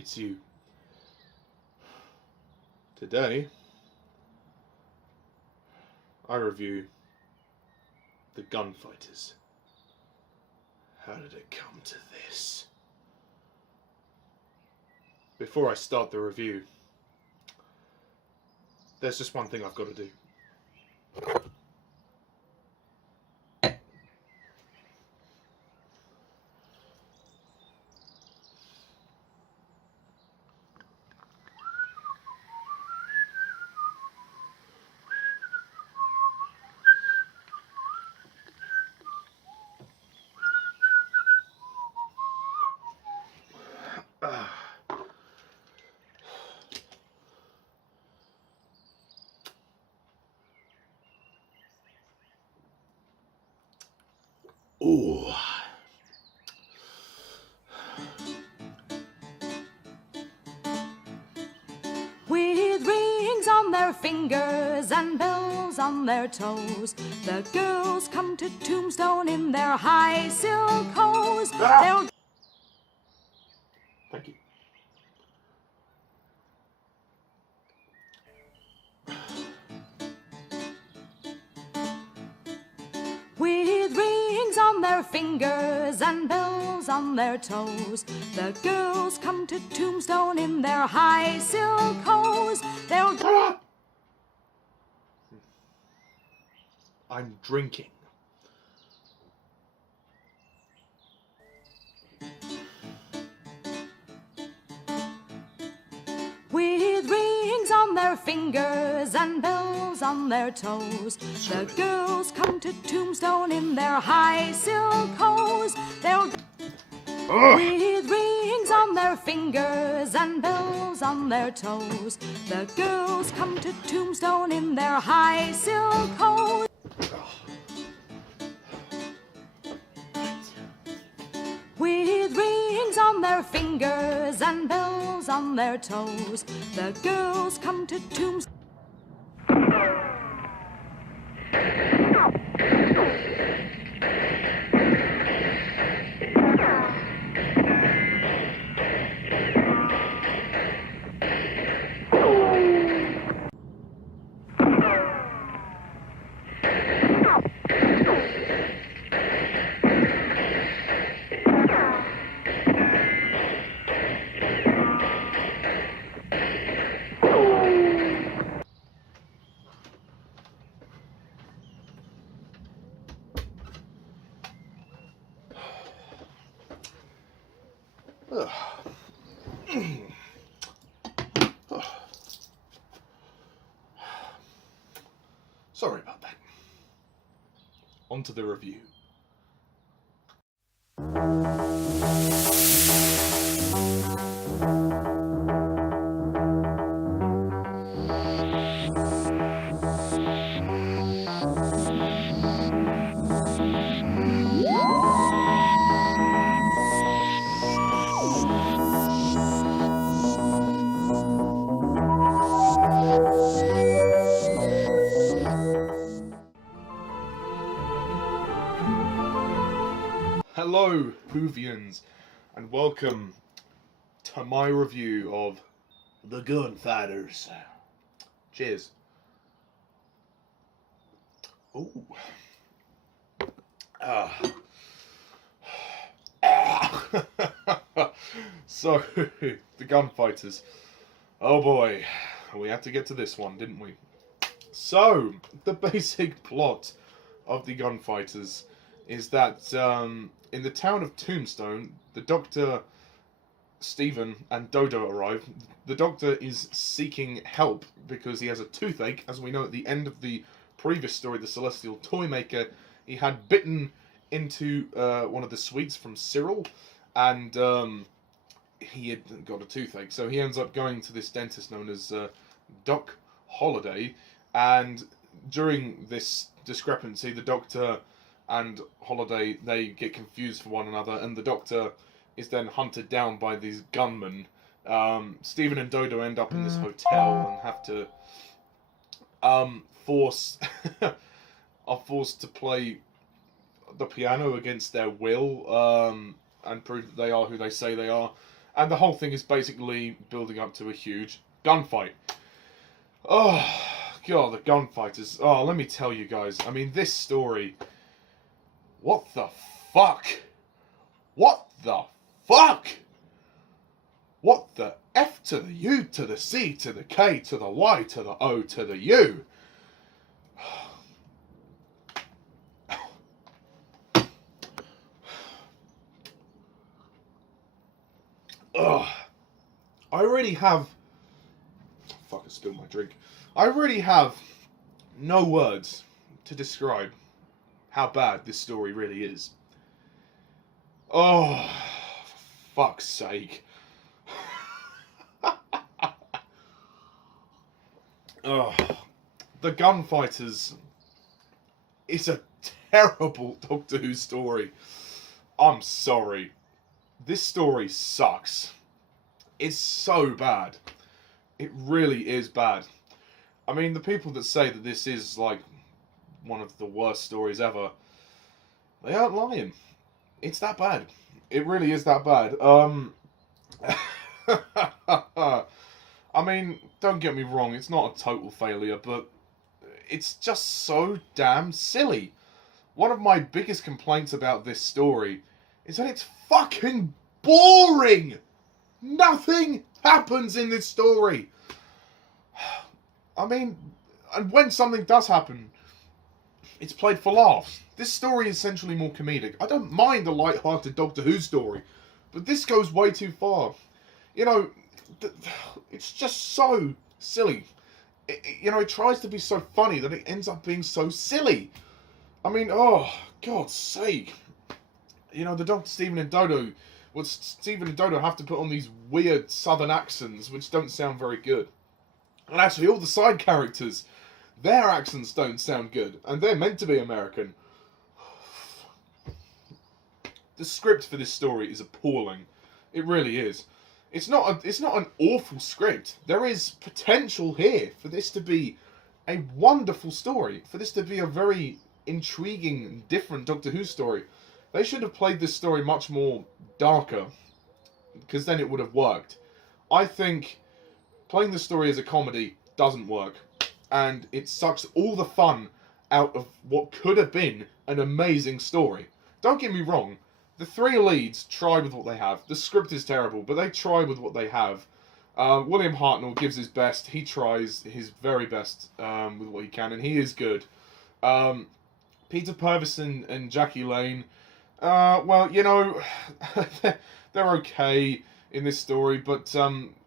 it's you. Today, I review the Gunfighters. How did it come to this? Before I start the review, there's just one thing I've got to do. Ooh. With rings on their fingers and bells on their toes, the girls come to Tombstone in their high silk hose. They'll Thank you. With rings on their fingers and bells on their toes, the girls come to Tombstone in their high silk hose. They'll I'm drinking. With rings on their fingers and bells on their toes, the girls come to Tombstone in their high silk hose. They'll with rings on their fingers and bells on their toes, the girls come to Tombstone in their high silk hose. With rings on their fingers and bells on their toes, the girls come to Tombstone. Sorry about that. On to the review. Hello, Purvians, and welcome to my review of the Gunfighters. Cheers. Ooh. So, the Gunfighters. Oh boy, we had to get to this one, didn't we? So, the basic plot of the Gunfighters is that in the town of Tombstone, the Doctor, Stephen, and Dodo arrive. The Doctor is seeking help because he has a toothache. As we know at the end of the previous story, the Celestial Toymaker, he had bitten into one of the sweets from Cyril, and he had got a toothache. So he ends up going to this dentist known as Doc Holliday, and during this discrepancy, the Doctor and Holliday, they get confused for one another, and the Doctor is then hunted down by these gunmen. Stephen and Dodo end up in this hotel and have to are forced to play the piano against their will, and prove that they are who they say they are. And the whole thing is basically building up to a huge gunfight. Oh, God, the Gunfighters. Oh, let me tell you guys. I mean, this story... What the fuck? What the fuck? What the F to the U to the C to the K to the Y to the O to the U? Ugh. I already have... Fuck, I spilled my drink. I really have no words to describe how bad this story really is. Oh, for fuck's sake. Oh, the Gunfighters is a terrible Doctor Who story. I'm sorry. This story sucks. It's so bad. It really is bad. I mean, the people that say that this is, like, one of the worst stories ever, they aren't lying. It's that bad. It really is that bad. I mean, don't get me wrong, it's not a total failure, but it's just so damn silly. One of my biggest complaints about this story is that it's fucking boring! Nothing happens in this story! I mean, and when something does happen, it's played for laughs. This story is essentially more comedic. I don't mind a light-hearted Doctor Who story, but this goes way too far. You know, it's just so silly. It tries to be so funny that it ends up being so silly. I mean, oh, God's sake. You know, the Doctor, Stephen and Dodo have to put on these weird southern accents, which don't sound very good. And actually, all the side characters, their accents don't sound good, and they're meant to be American. The script for this story is appalling. It really is. It's not an awful script. There is potential here for this to be a wonderful story, for this to be a very intriguing and different Doctor Who story. They should have played this story much more darker, because then it would have worked. I think playing the story as a comedy doesn't work, and it sucks all the fun out of what could have been an amazing story. Don't get me wrong, the three leads try with what they have. The script is terrible, but they try with what they have. William Hartnell gives his best. He tries his very best with what he can, and he is good. Peter Purves and Jackie Lane, well, you know, they're okay in this story, but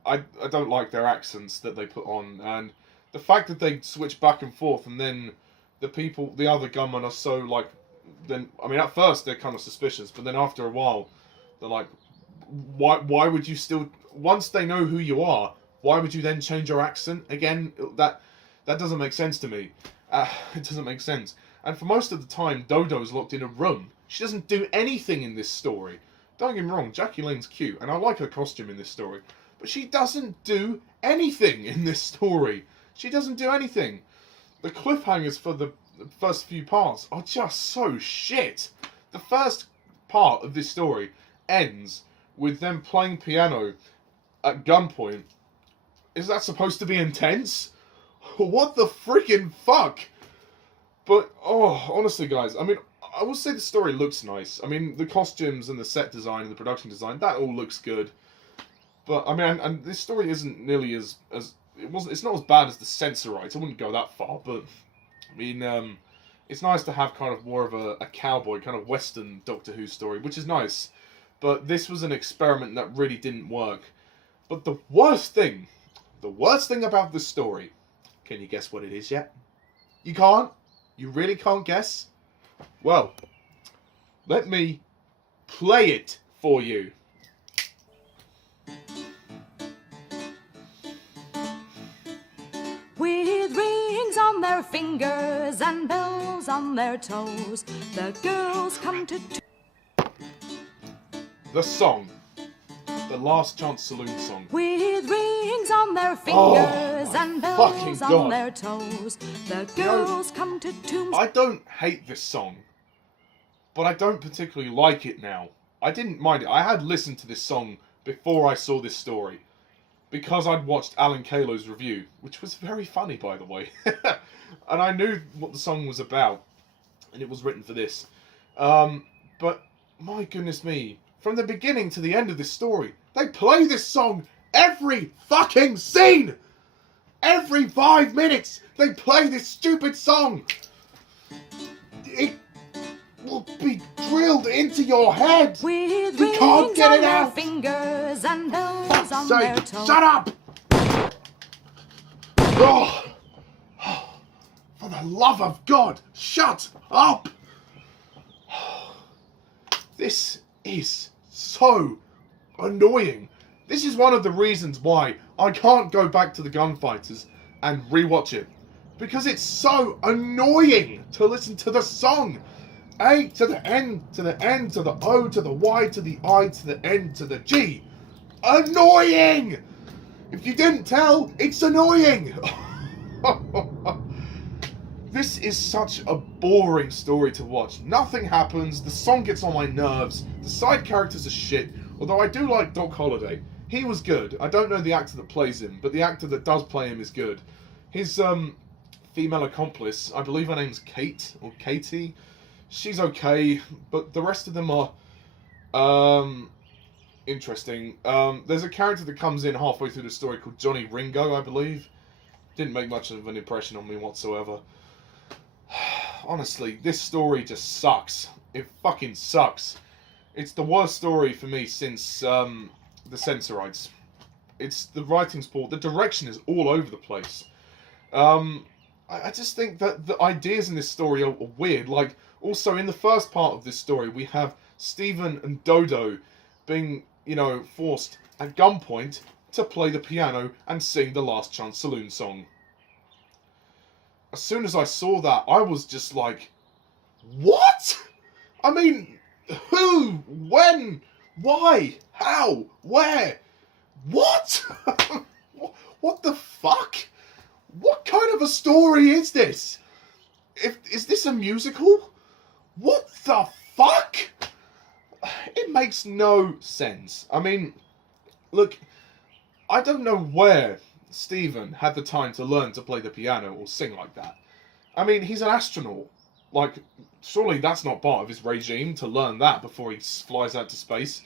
I don't like their accents that they put on, and the fact that they switch back and forth, and then the other gunmen are so, like, then, I mean, at first they're kind of suspicious, but then after a while, they're like, why would you still, once they know who you are, why would you then change your accent again? That doesn't make sense to me. It doesn't make sense. And for most of the time, Dodo's locked in a room. She doesn't do anything in this story. Don't get me wrong, Jackie Lane's cute, and I like her costume in this story, but she doesn't do anything in this story. She doesn't do anything. The cliffhangers for the first few parts are just so shit. The first part of this story ends with them playing piano at gunpoint. Is that supposed to be intense? What the freaking fuck? But, oh, honestly, guys, I mean, I will say the story looks nice. I mean, the costumes and the set design and the production design, that all looks good. But, I mean, and this story isn't nearly as it's not as bad as the Censorites. I wouldn't go that far, but, I mean, it's nice to have kind of more of a cowboy, kind of Western Doctor Who story, which is nice. But this was an experiment that really didn't work. But the worst thing about this story, can you guess what it is yet? You can't? You really can't guess? Well, let me play it for you. With rings on their fingers and bells on their toes, the girls come to... The song. The Last Chance Saloon song. With rings on their fingers and bells on their toes, the girls come to tombs... I don't hate this song, but I don't particularly like it now. I didn't mind it. I had listened to this song before I saw this story. Because I'd watched Alan Kalo's review, which was very funny, by the way. And I knew what the song was about. And it was written for this. But, my goodness me. From the beginning to the end of this story, they play this song every fucking scene! Every 5 minutes, they play this stupid song! It will be drilled into your head! With You can't rings get on it their out! fingers and bells on Say, their toes. shut up! Oh, for the love of God, shut up! This is so annoying. This is one of the reasons why I can't go back to the Gunfighters and rewatch it. Because it's so annoying to listen to the song. A to the N to the N to the O to the Y to the I to the N to the G. Annoying! If you didn't tell, it's annoying! This is such a boring story to watch. Nothing happens, the song gets on my nerves, the side characters are shit, although I do like Doc Holliday. He was good. I don't know the actor that plays him, but the actor that does play him is good. His female accomplice, I believe her name's Kate, or Katie, she's okay, but the rest of them are interesting. There's a character that comes in halfway through the story called Johnny Ringo, I believe. Didn't make much of an impression on me whatsoever. Honestly, this story just sucks. It fucking sucks. It's the worst story for me since the Censorites. It's the writing's poor. The direction is all over the place. I just think that the ideas in this story are weird. Like, also in the first part of this story, we have Stephen and Dodo being, you know, forced at gunpoint to play the piano and sing the Last Chance Saloon song. As soon as I saw that, I was just like, what? I mean, who? When? Why? How? Where? What? What the fuck? What kind of a story is this? Is this a musical? What the fuck? It makes no sense. I mean, look, I don't know where Stephen had the time to learn to play the piano or sing like that. I mean, he's an astronaut. Like, surely that's not part of his regime to learn that before he flies out to space.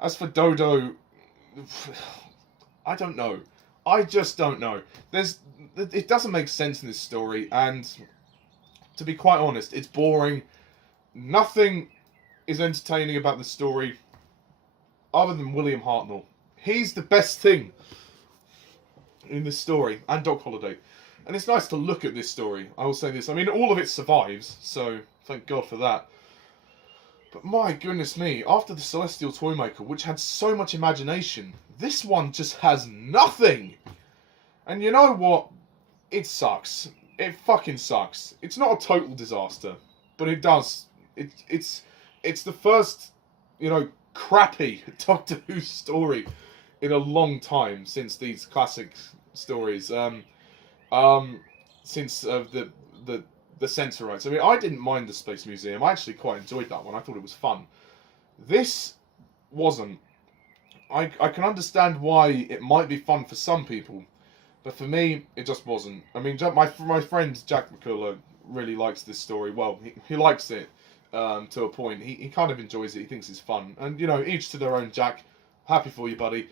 As for Dodo, I don't know. I just don't know. It doesn't make sense in this story, and to be quite honest, it's boring. Nothing is entertaining about the story other than William Hartnell. He's the best thing in this story, and Doc Holliday. And it's nice to look at this story, I will say this. I mean, all of it survives, so thank God for that. But my goodness me, after the Celestial Toymaker, which had so much imagination, this one just has nothing! And you know what? It sucks. It fucking sucks. It's not a total disaster, but it does. It's the first, you know, crappy Doctor Who story in a long time since these classic stories. Since the Censorites. I mean, I didn't mind the Space Museum. I actually quite enjoyed that one. I thought it was fun. This wasn't. I can understand why it might be fun for some people, but for me, it just wasn't. I mean, my friend Jack McCullough really likes this story. Well, he likes it to a point. He kind of enjoys it. He thinks it's fun. And, you know, each to their own, Jack. Happy for you, buddy.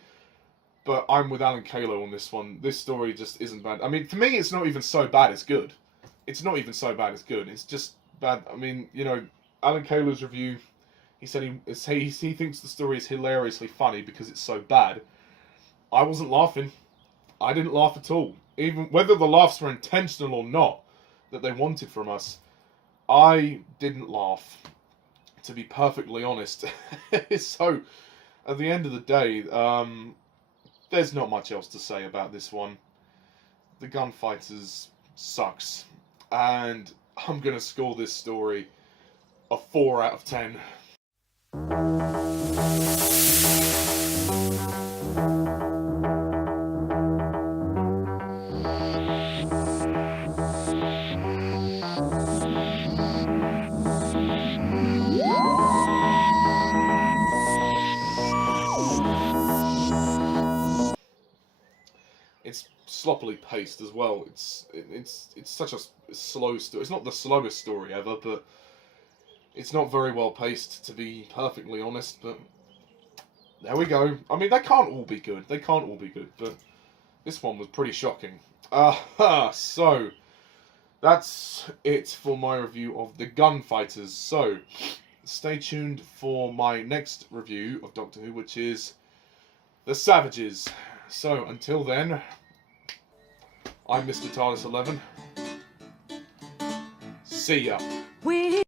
But I'm with Alan Kalo on this one. This story just isn't bad. I mean, for me, it's not even so bad it's good. It's not even so bad it's good. It's just bad. I mean, you know, Alan Kalo's review, he said he thinks the story is hilariously funny because it's so bad. I wasn't laughing. I didn't laugh at all. Even whether the laughs were intentional or not, that they wanted from us, I didn't laugh. To be perfectly honest. So, at the end of the day, there's not much else to say about this one. The Gunfighters sucks. And I'm going to score this story a 4 out of 10. paced as well. It's such a slow story. It's not the slowest story ever, but it's not very well paced, to be perfectly honest. But there we go. I mean, they can't all be good. They can't all be good, but this one was pretty shocking. So that's it for my review of the Gunfighters. So stay tuned for my next review of Doctor Who, which is The Savages. So until then, I'm Mr. TARDIS 11. See ya. We